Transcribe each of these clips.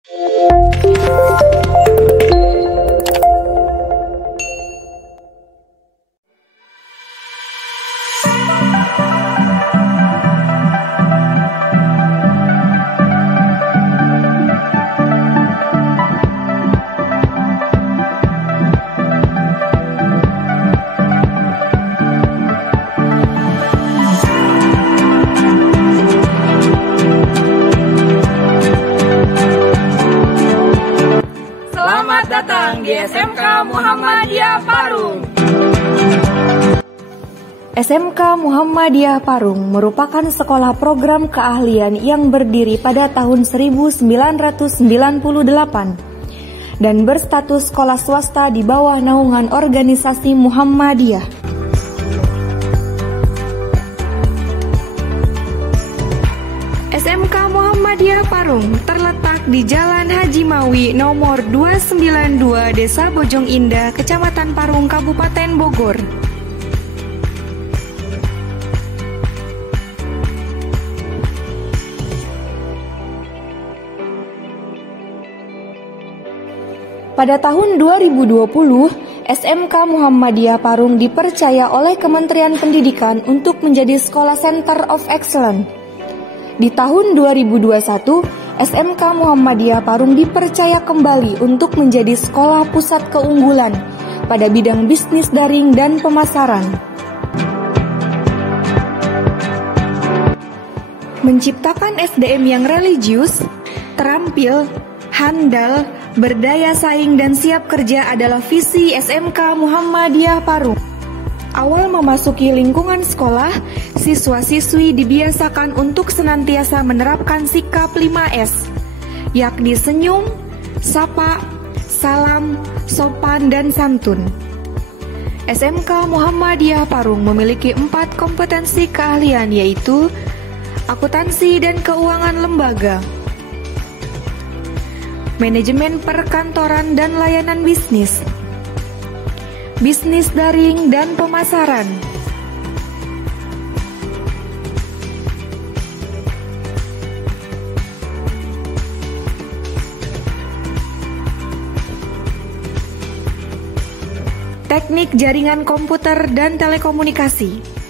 Selamat datang di SMK Muhammadiyah Parung. SMK Muhammadiyah Parung merupakan sekolah program keahlian yang berdiri pada tahun 1998 dan berstatus sekolah swasta di bawah naungan organisasi Muhammadiyah. SMK Muhammadiyah Parung terletak di Jalan Haji Mawi nomor 292 Desa Bojong Indah, Kecamatan Parung, Kabupaten Bogor. Pada tahun 2020, SMK Muhammadiyah Parung dipercaya oleh Kementerian Pendidikan untuk menjadi Sekolah Center of Excellence. Di tahun 2021, SMK Muhammadiyah Parung dipercaya kembali untuk menjadi sekolah pusat keunggulan pada bidang bisnis daring dan pemasaran. Menciptakan SDM yang religius, terampil, handal, berdaya saing dan siap kerja adalah visi SMK Muhammadiyah Parung. Awal memasuki lingkungan sekolah, siswa-siswi dibiasakan untuk senantiasa menerapkan sikap 5S, yakni senyum, sapa, salam, sopan, dan santun. SMK Muhammadiyah Parung memiliki 4 kompetensi keahlian, yaitu akuntansi dan keuangan lembaga, manajemen perkantoran dan layanan bisnis, bisnis daring dan pemasaran, teknik jaringan komputer dan telekomunikasi.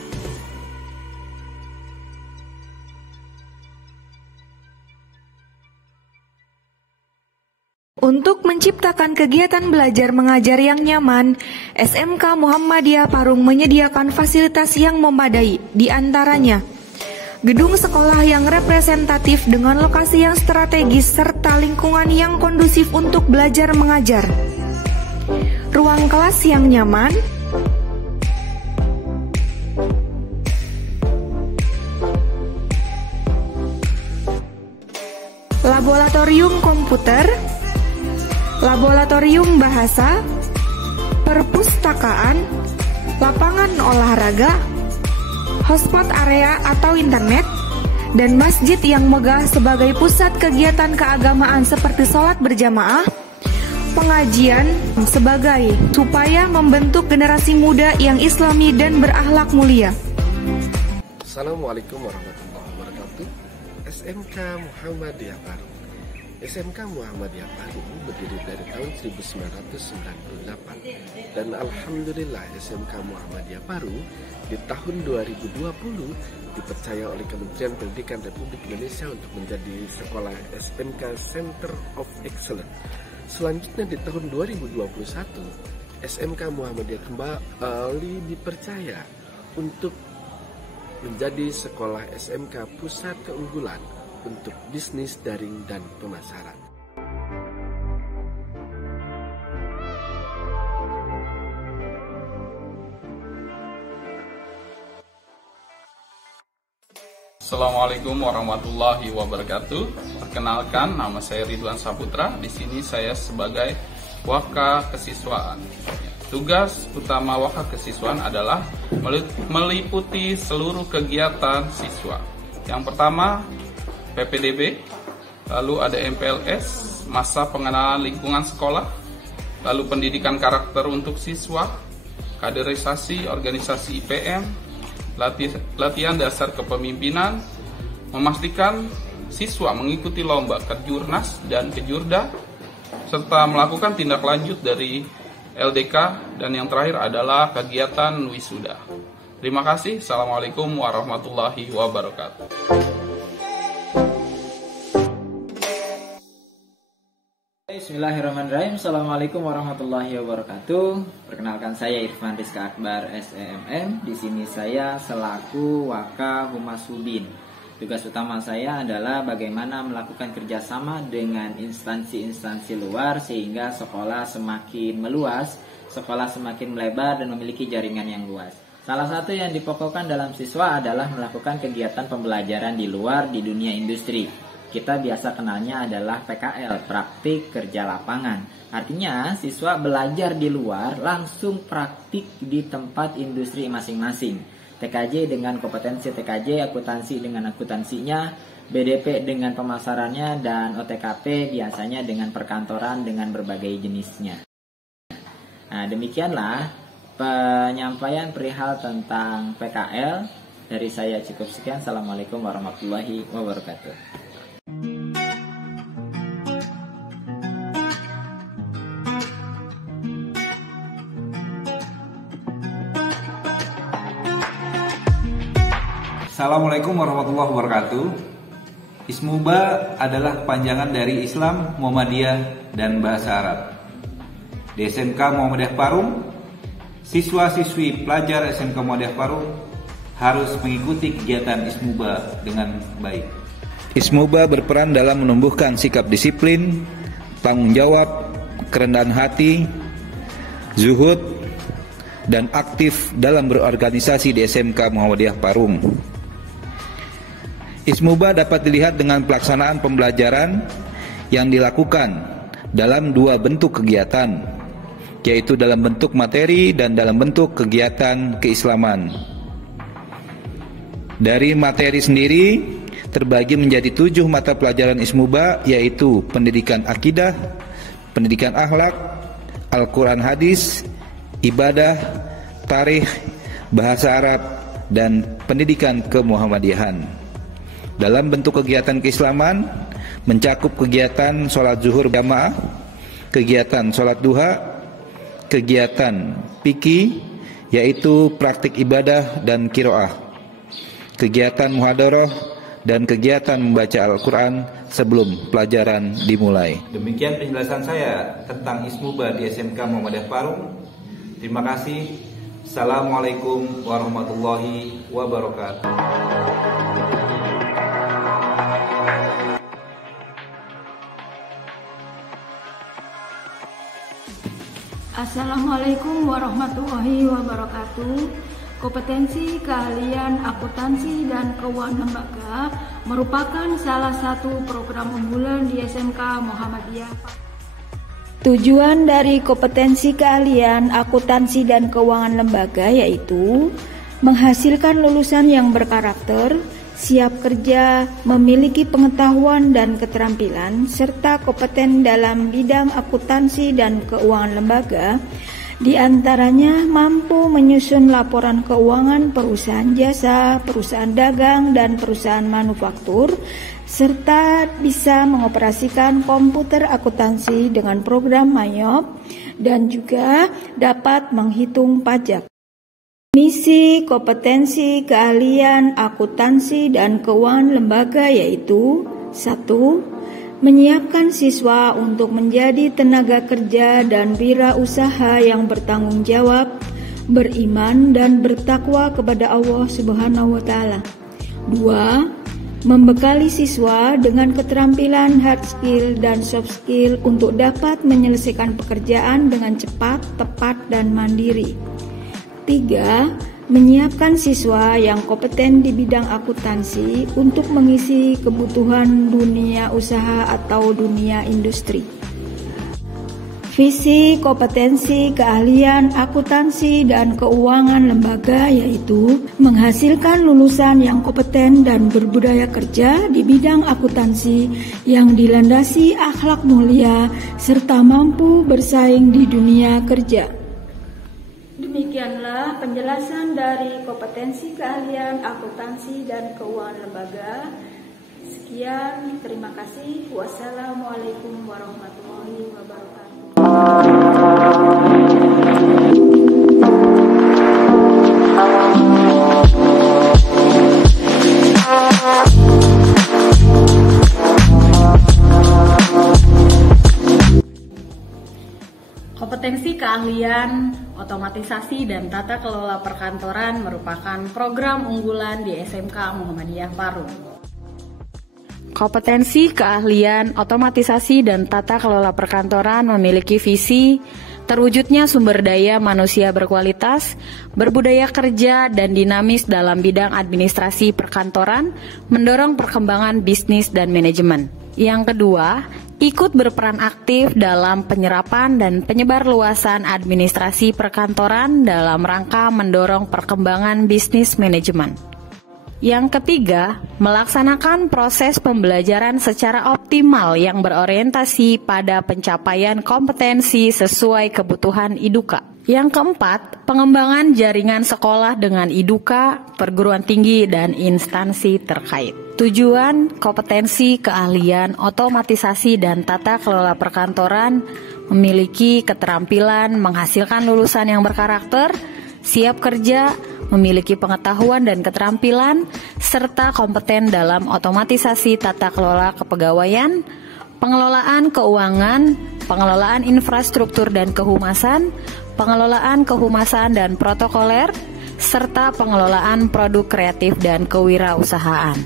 Untuk menciptakan kegiatan belajar mengajar yang nyaman, SMK Muhammadiyah Parung menyediakan fasilitas yang memadai, di antaranya gedung sekolah yang representatif dengan lokasi yang strategis serta lingkungan yang kondusif untuk belajar mengajar, ruang kelas yang nyaman, laboratorium komputer, laboratorium bahasa, perpustakaan, lapangan olahraga, hotspot area atau internet, dan masjid yang megah sebagai pusat kegiatan keagamaan seperti sholat berjamaah, pengajian sebagai supaya membentuk generasi muda yang islami dan berakhlak mulia. Assalamualaikum warahmatullahi wabarakatuh. SMK Muhammadiyah Parung. SMK Muhammadiyah Parung berdiri dari tahun 1998 dan alhamdulillah SMK Muhammadiyah Parung di tahun 2020 dipercaya oleh Kementerian Pendidikan Republik Indonesia untuk menjadi sekolah SMK Center of Excellence. Selanjutnya di tahun 2021 SMK Muhammadiyah kembali dipercaya untuk menjadi sekolah SMK Pusat Keunggulan untuk bisnis daring dan pemasaran. Assalamualaikum warahmatullahi wabarakatuh. Perkenalkan, nama saya Ridwan Saputra. Di sini saya sebagai Waka Kesiswaan. Tugas utama Waka Kesiswaan adalah meliputi seluruh kegiatan siswa. Yang pertama, PPDB, lalu ada MPLS, masa pengenalan lingkungan sekolah, lalu pendidikan karakter untuk siswa, kaderisasi organisasi IPM, latihan dasar kepemimpinan, memastikan siswa mengikuti lomba Kejurnas dan Kejurda, serta melakukan tindak lanjut dari LDK, dan yang terakhir adalah kegiatan wisuda. Terima kasih. Assalamualaikum warahmatullahi wabarakatuh. Bismillahirrahmanirrahim. Assalamualaikum warahmatullahi wabarakatuh. Perkenalkan, saya Irfan Rizka Akbar SEMM. Di sini saya selaku Waka Humas Hubin. Tugas utama saya adalah bagaimana melakukan kerjasama dengan instansi-instansi luar sehingga sekolah semakin meluas, sekolah semakin melebar dan memiliki jaringan yang luas. Salah satu yang dipokokkan dalam siswa adalah melakukan kegiatan pembelajaran di luar di dunia industri. Kita biasa kenalnya adalah PKL, praktik kerja lapangan. Artinya siswa belajar di luar langsung praktik di tempat industri masing-masing. TKJ dengan kompetensi TKJ, akuntansi dengan akuntansinya, BDP dengan pemasarannya, dan OTKP biasanya dengan perkantoran dengan berbagai jenisnya. Nah, demikianlah penyampaian perihal tentang PKL. Dari saya cukup sekian. Assalamualaikum warahmatullahi wabarakatuh. Assalamualaikum warahmatullahi wabarakatuh. Ismuba adalah kepanjangan dari Islam, Muhammadiyah, dan Bahasa Arab. Di SMK Muhammadiyah Parung, siswa-siswi pelajar SMK Muhammadiyah Parung harus mengikuti kegiatan Ismuba dengan baik. Ismuba berperan dalam menumbuhkan sikap disiplin, tanggung jawab, kerendahan hati, zuhud, dan aktif dalam berorganisasi di SMK Muhammadiyah Parung. Ismuba dapat dilihat dengan pelaksanaan pembelajaran yang dilakukan dalam dua bentuk kegiatan, yaitu dalam bentuk materi dan dalam bentuk kegiatan keislaman. Dari materi sendiri terbagi menjadi 7 mata pelajaran Ismuba, yaitu pendidikan akidah, pendidikan akhlak, Al-Quran hadis, ibadah, tarikh, bahasa Arab, dan pendidikan kemuhammadiyahan. Dalam bentuk kegiatan keislaman mencakup kegiatan sholat zuhur jamaah, kegiatan sholat duha, kegiatan fikih yaitu praktik ibadah dan qiraah, kegiatan muhadharah, dan kegiatan membaca Al-Quran sebelum pelajaran dimulai. Demikian penjelasan saya tentang Ismuba di SMK Muhammadiyah Parung. Terima kasih. Assalamualaikum warahmatullahi wabarakatuh. Assalamualaikum warahmatullahi wabarakatuh. Kompetensi keahlian akuntansi dan keuangan lembaga merupakan salah satu program unggulan di SMK Muhammadiyah. Tujuan dari kompetensi keahlian akuntansi dan keuangan lembaga yaitu menghasilkan lulusan yang berkarakter, siap kerja, memiliki pengetahuan dan keterampilan, serta kompeten dalam bidang akuntansi dan keuangan lembaga, di antaranya mampu menyusun laporan keuangan perusahaan jasa, perusahaan dagang, dan perusahaan manufaktur, serta bisa mengoperasikan komputer akuntansi dengan program Mayop, dan juga dapat menghitung pajak. Misi kompetensi keahlian akuntansi dan keuangan lembaga yaitu 1. Menyiapkan siswa untuk menjadi tenaga kerja dan wirausaha yang bertanggung jawab, beriman dan bertakwa kepada Allah Subhanahu wa taala. 2. Membekali siswa dengan keterampilan hard skill dan soft skill untuk dapat menyelesaikan pekerjaan dengan cepat, tepat, dan mandiri. 3. Menyiapkan siswa yang kompeten di bidang akuntansi untuk mengisi kebutuhan dunia usaha atau dunia industri. Visi kompetensi keahlian akuntansi dan keuangan lembaga yaitu menghasilkan lulusan yang kompeten dan berbudaya kerja di bidang akuntansi yang dilandasi akhlak mulia serta mampu bersaing di dunia kerja. Demikianlah penjelasan dari kompetensi keahlian akuntansi dan keuangan lembaga. Sekian, terima kasih. Wassalamualaikum warahmatullahi wabarakatuh. Kompetensi keahlian otomatisasi dan tata kelola perkantoran merupakan program unggulan di SMK Muhammadiyah Parung. Kompetensi keahlian otomatisasi dan tata kelola perkantoran memiliki visi terwujudnya sumber daya manusia berkualitas, berbudaya kerja, dan dinamis dalam bidang administrasi perkantoran, mendorong perkembangan bisnis dan manajemen. Yang kedua, ikut berperan aktif dalam penyerapan dan penyebarluasan administrasi perkantoran dalam rangka mendorong perkembangan bisnis manajemen. Yang ketiga, melaksanakan proses pembelajaran secara optimal yang berorientasi pada pencapaian kompetensi sesuai kebutuhan IDUKA. Yang keempat, pengembangan jaringan sekolah dengan IDUKA, perguruan tinggi, dan instansi terkait. Tujuan kompetensi keahlian otomatisasi dan tata kelola perkantoran memiliki keterampilan menghasilkan lulusan yang berkarakter, siap kerja, memiliki pengetahuan dan keterampilan, serta kompeten dalam otomatisasi tata kelola kepegawaian, pengelolaan keuangan, pengelolaan infrastruktur dan kehumasan, pengelolaan kehumasan dan protokoler, serta pengelolaan produk kreatif dan kewirausahaan.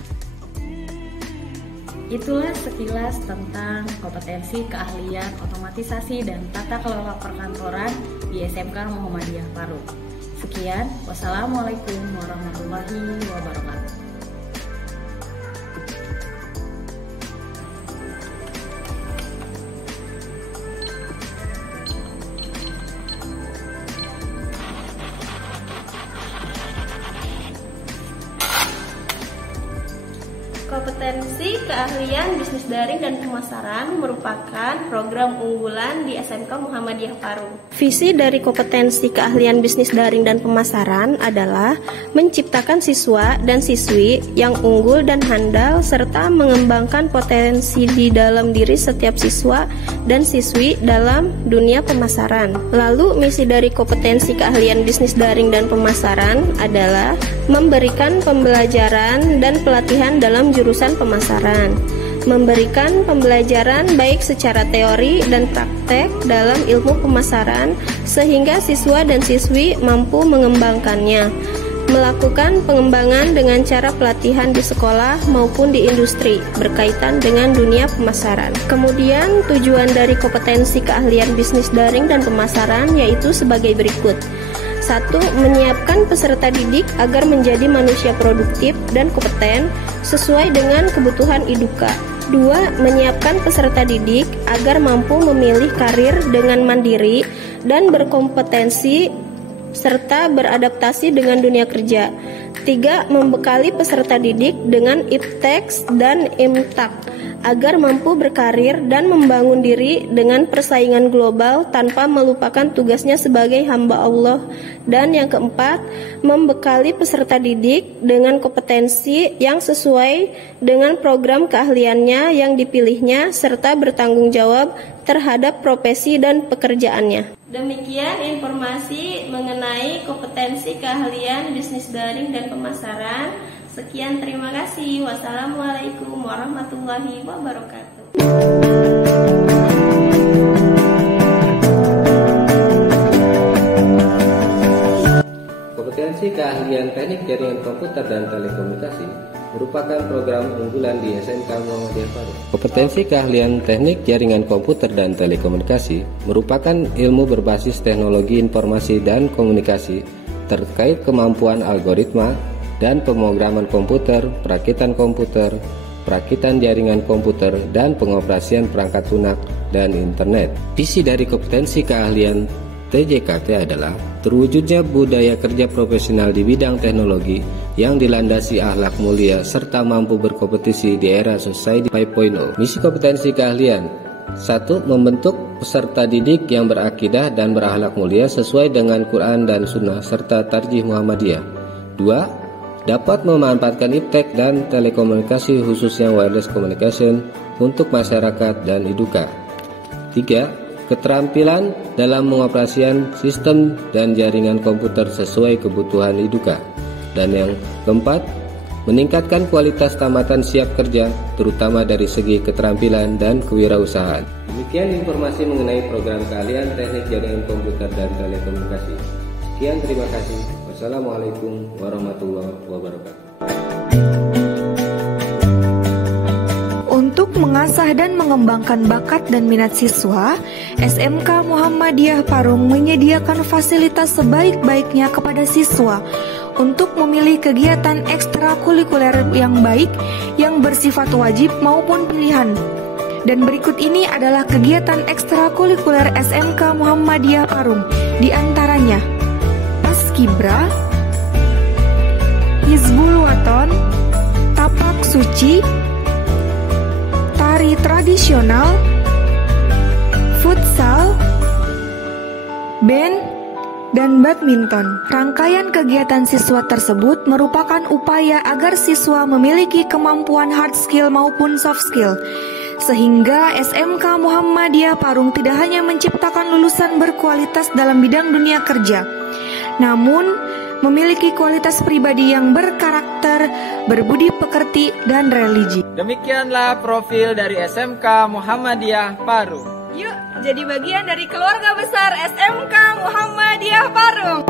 Itulah sekilas tentang kompetensi keahlian otomatisasi dan tata kelola perkantoran di SMK Muhammadiyah Parung. Sekian, wassalamualaikum warahmatullahi wabarakatuh. Kompetensi keahlian bisnis daring dan pemasaran merupakan program unggulan di SMK Muhammadiyah Parung. Visi dari kompetensi keahlian bisnis daring dan pemasaran adalah menciptakan siswa dan siswi yang unggul dan handal serta mengembangkan potensi di dalam diri setiap siswa dan siswi dalam dunia pemasaran. Lalu misi dari kompetensi keahlian bisnis daring dan pemasaran adalah memberikan pembelajaran dan pelatihan dalam jurusan pemasaran, memberikan pembelajaran baik secara teori dan praktek dalam ilmu pemasaran sehingga siswa dan siswi mampu mengembangkannya, melakukan pengembangan dengan cara pelatihan di sekolah maupun di industri berkaitan dengan dunia pemasaran. Kemudian tujuan dari kompetensi keahlian bisnis daring dan pemasaran yaitu sebagai berikut. 1. Menyiapkan peserta didik agar menjadi manusia produktif dan kompeten sesuai dengan kebutuhan IDUKA. 2. Menyiapkan peserta didik agar mampu memilih karir dengan mandiri dan berkompetensi serta beradaptasi dengan dunia kerja. 3. Membekali peserta didik dengan IPTEX dan IMTAK agar mampu berkarir dan membangun diri dengan persaingan global tanpa melupakan tugasnya sebagai hamba Allah. Dan yang keempat, membekali peserta didik dengan kompetensi yang sesuai dengan program keahliannya yang dipilihnya serta bertanggung jawab terhadap profesi dan pekerjaannya. Demikian informasi mengenai kompetensi keahlian bisnis daring dan pemasaran. Sekian, terima kasih. Wassalamualaikum warahmatullahi wabarakatuh. Kompetensi keahlian teknik jaringan komputer dan telekomunikasi merupakan program unggulan di SMK Muhammadiyah Parung. Kompetensi keahlian teknik jaringan komputer dan telekomunikasi merupakan ilmu berbasis teknologi informasi dan komunikasi terkait kemampuan algoritma dan pemrograman komputer, perakitan jaringan komputer, dan pengoperasian perangkat lunak dan internet. Visi dari kompetensi keahlian TJKT adalah terwujudnya budaya kerja profesional di bidang teknologi yang dilandasi akhlak mulia serta mampu berkompetisi di era Society 5.0. Misi kompetensi keahlian: 1. Membentuk peserta didik yang berakidah dan berakhlak mulia sesuai dengan Quran dan Sunnah serta tarjih Muhammadiyah. 2. dapat memanfaatkan iptek dan telekomunikasi khususnya wireless communication untuk masyarakat dan IDUKA. 3. Keterampilan dalam mengoperasikan sistem dan jaringan komputer sesuai kebutuhan IDUKA. Dan yang keempat, meningkatkan kualitas tamatan siap kerja, terutama dari segi keterampilan dan kewirausahaan. Demikian informasi mengenai program keahlian teknik jaringan komputer dan telekomunikasi. Sekian, terima kasih. Wassalamualaikum warahmatullahi wabarakatuh. Untuk mengasah dan mengembangkan bakat dan minat siswa, SMK Muhammadiyah Parung menyediakan fasilitas sebaik-baiknya kepada siswa untuk memilih kegiatan ekstrakurikuler yang baik, yang bersifat wajib maupun pilihan. Dan berikut ini adalah kegiatan ekstrakurikuler SMK Muhammadiyah Parung, di antaranya Paskibra, Hizbul Waton, Tapak Suci, Tari Tradisional, Futsal, Band, dan badminton. Rangkaian kegiatan siswa tersebut merupakan upaya agar siswa memiliki kemampuan hard skill maupun soft skill, sehingga SMK Muhammadiyah Parung tidak hanya menciptakan lulusan berkualitas dalam bidang dunia kerja, namun memiliki kualitas pribadi yang berkarakter, berbudi pekerti, dan religi. Demikianlah profil dari SMK Muhammadiyah Parung. Yuk, jadi bagian dari keluarga besar SMK Muhammadiyah Parung.